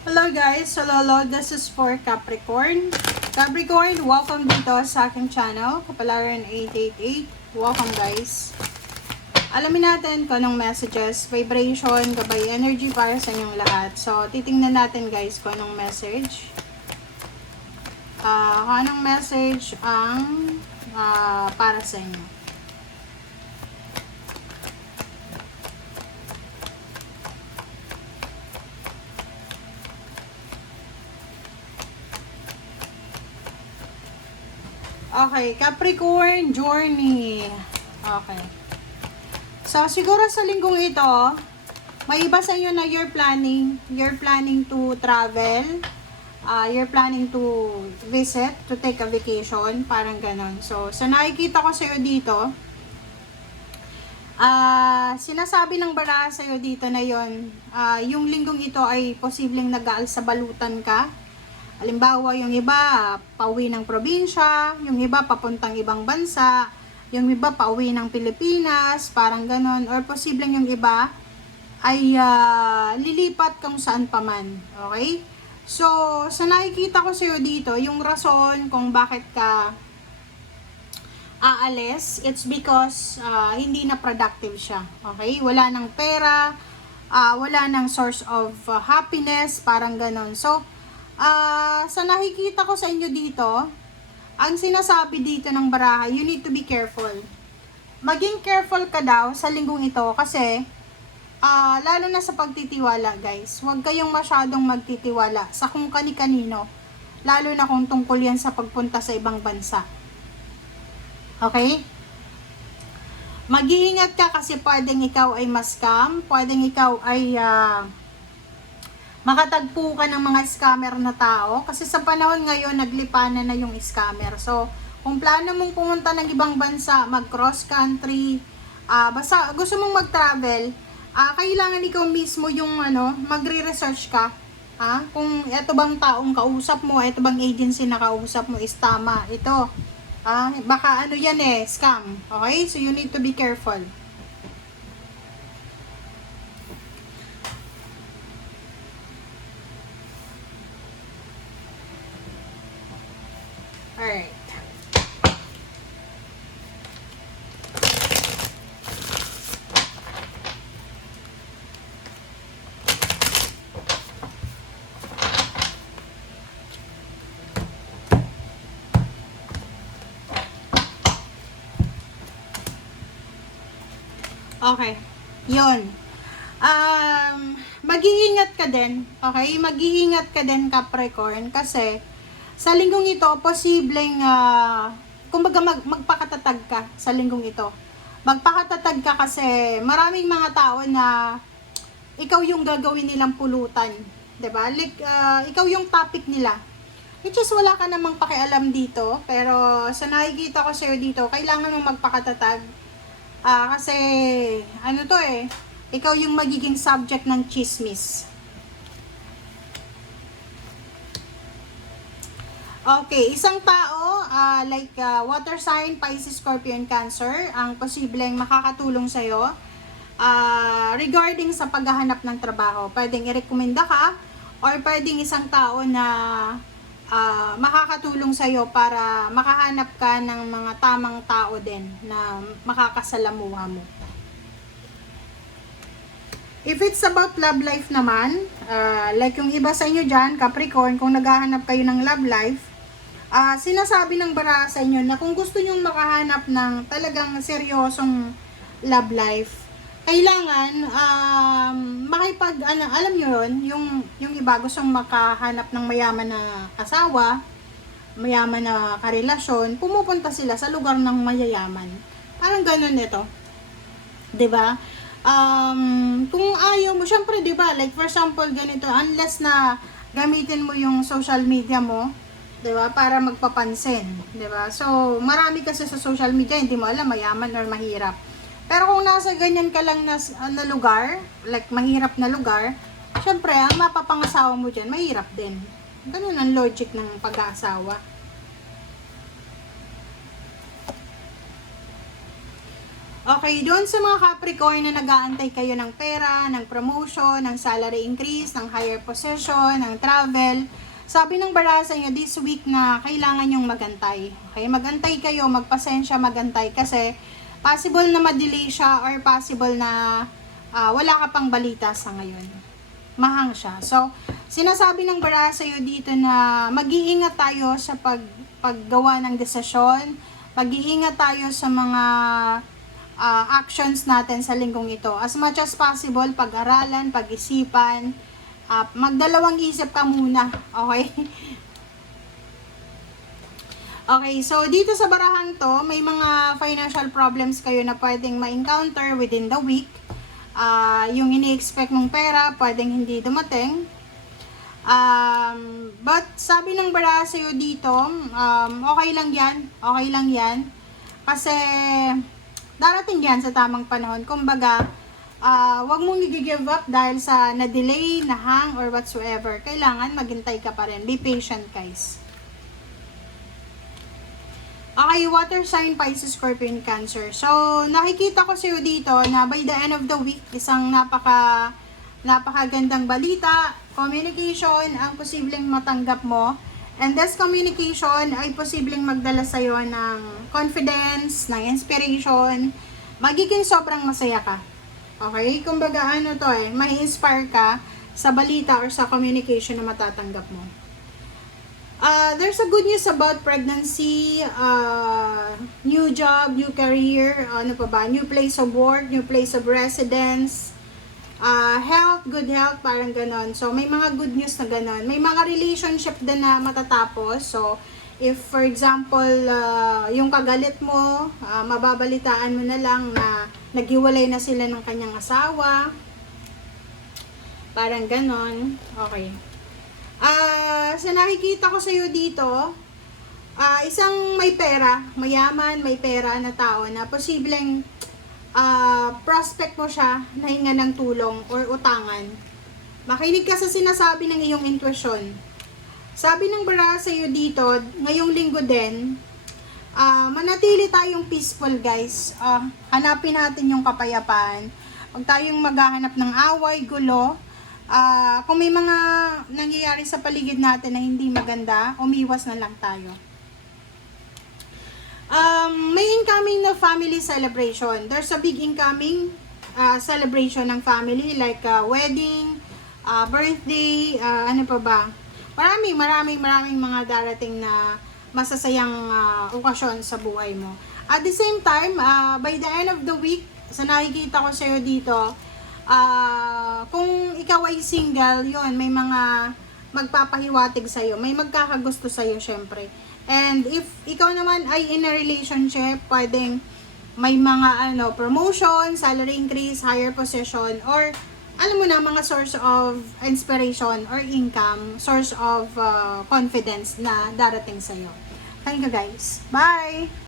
Hello guys, so Lolo, this is for Capricorn. Capricorn, welcome dito sa aking channel, Kapalaran 888. Welcome guys. Alamin natin kung anong messages, vibration, gabay energy para sa inyong lahat. So, titingnan natin guys kung anong message. Kung anong message ang para sa inyo. Okay, Capricorn journey. Okay. So, siguro sa linggong ito, may iba sa inyo na you're planning to travel, you're planning to visit, to take a vacation, parang ganon. So, sa nakikita ko sa iyo dito, sinasabi ng baraha sa iyo dito na yon, yung linggong ito ay posibleng nag-aalsabalutan ka. Halimbawa, yung iba pauwi ng probinsya, yung iba papuntang ibang bansa, yung iba pauwi ng Pilipinas, parang ganon. Or posibleng yung iba ay lilipat kung saan pa man. Okay? So, sa nakikita ko sa'yo dito, yung rason kung bakit ka aalis, it's because hindi na productive siya. Okay? Wala ng pera, wala ng source of happiness, parang ganon. So, sa nakikita ko sa inyo dito, ang sinasabi dito ng baraha, you need to be careful. Maging careful ka daw sa linggong ito kasi lalo na sa pagtitiwala guys. Huwag kayong masyadong magtitiwala sa kung kani-kanino. Lalo na kung tungkol yan sa pagpunta sa ibang bansa. Okay? Mag-iingat ka kasi pwedeng ikaw ay ma-scam, pwedeng ikaw ay makatagpo ka ng mga scammer na tao kasi sa panahon ngayon naglipanan na yung scammer. So, kung plano mong pumunta ng ibang bansa, mag-cross country, basta gusto mong mag-travel, kailangan ikaw mismo yung magre-research ka. Kung eto bang taong kausap mo, eto bang agency na kausap mo is tama, ito. Baka yan scam. Okay? So, you need to be careful. Alright. Okay. Yun. Mag-iingat ka din. Okay? Mag-iingat ka din, Capricorn, kasi sa linggong ito, posibleng, kumbaga magpakatatag ka sa linggong ito. Magpakatatag ka kasi maraming mga tao na ikaw yung gagawin nilang pulutan. 'Di ba? Like, ikaw yung topic nila. Which is wala ka namang pakialam dito. Pero sa nakikita ko sa'yo dito, kailangan mong magpakatatag. Kasi, ikaw yung magiging subject ng chismis. Okay, isang tao, water sign, Pisces, Scorpion, Cancer, ang posibleng makakatulong sa'yo regarding sa paghahanap ng trabaho. Pwedeng i-recommenda ka or pwedeng isang tao na makakatulong sa'yo para makahanap ka ng mga tamang tao din na makakasalamuha mo. If it's about love life naman, like yung iba sa inyo dyan, Capricorn, kung naghahanap kayo ng love life, sinasabi ng baraha sa inyo na kung gusto nyong makahanap ng talagang seryosong love life, kailangan alam nyo yun, yung iba gustong makahanap ng mayaman na asawa, mayaman na karelasyon, pumupunta sila sa lugar ng mayayaman. Parang ganun ito. 'Di ba? Kung ayaw mo, syempre 'di ba? Like for example, ganito, unless na gamitin mo yung social media mo, 'di ba? Para magpapansin, 'di ba? So, marami kasi sa social media hindi mo alam mayaman or mahirap. Pero kung nasa ganyan ka lang na lugar, like mahirap na lugar, syempre, ang mapapangasawa mo dyan, mahirap din. Ganun ang logic ng pag-aasawa. Okay, doon sa mga Capricorn na nag-aantay kayo ng pera, ng promotion, ng salary increase, ng higher position, ng travel, sabi ng bara sa inyo this week na kailangan yung magantay. Okay, magantay kayo, magpasensya, magantay kasi possible na ma-delay siya or possible na wala ka pang balita sa ngayon. Mahang siya. So, sinasabi ng bara sa iyo dito na mag-iingat tayo sa paggawa ng desisyon, mag-iingat tayo sa mga actions natin sa linggong ito. As much as possible, pag-aralan, pag-isipan, magdalawang isip ka muna. Okay? Okay, so dito sa barahang to, may mga financial problems kayo na pwedeng ma-encounter within the week. Yung ini-expect mong pera, pwedeng hindi dumating. But sabi ng bara sa'yo dito, okay lang yan. Okay lang yan. Kasi darating yan sa tamang panahon. Kumbaga, wag mong i-give up dahil sa na-delay, na-hang, or whatsoever. Kailangan maghintay ka pa rin. Be patient, guys. Okay, water sign, Pisces, Scorpion, Cancer. So, nakikita ko sa'yo dito na by the end of the week, isang napakagandang balita, communication, ang posibleng matanggap mo. And this communication ay posibleng magdala sa'yo ng confidence, ng inspiration. Magiging sobrang masaya ka. Okay? Kumbaga ano to may inspire ka sa balita or sa communication na matatanggap mo. There's a good news about pregnancy, new job, new career, new place of work, new place of residence, health, good health, parang ganon. So, may mga good news na ganon. May mga relationship din na matatapos. So, if for example, yung kagalit mo, mababalitaan mo na lang na naghiwalay na sila ng kanyang asawa. Parang ganon. Okay. Sa nakikita ko sa'yo dito, isang may pera, mayaman, may pera na tao na posibleng prospect mo siya na hinga ng tulong or utangan. Makinig ka sa sinasabi ng iyong intuition. Sabi ng bara sa'yo dito, ngayong linggo din, manatili tayong peaceful, guys. Hanapin natin yung kapayapaan. Huwag tayong maghahanap ng away, gulo. Kung may mga nangyayari sa paligid natin na hindi maganda, umiwas na lang tayo. May incoming na family celebration. There's a big incoming celebration ng family like wedding, birthday, ano pa ba? Maraming mga darating na masasayang okasyon sa buhay mo. At the same time, by the end of the week, sa nakikita ko sa'yo dito, kung ikaw ay single, yon may mga magpapahiwatig sa'yo, may magkakagusto sa'yo syempre. And if ikaw naman ay in a relationship, pwedeng may mga promotion, salary increase, higher position, or alam mo na, mga source of inspiration or income, source of confidence na darating sa'yo. Thank you, guys. Bye!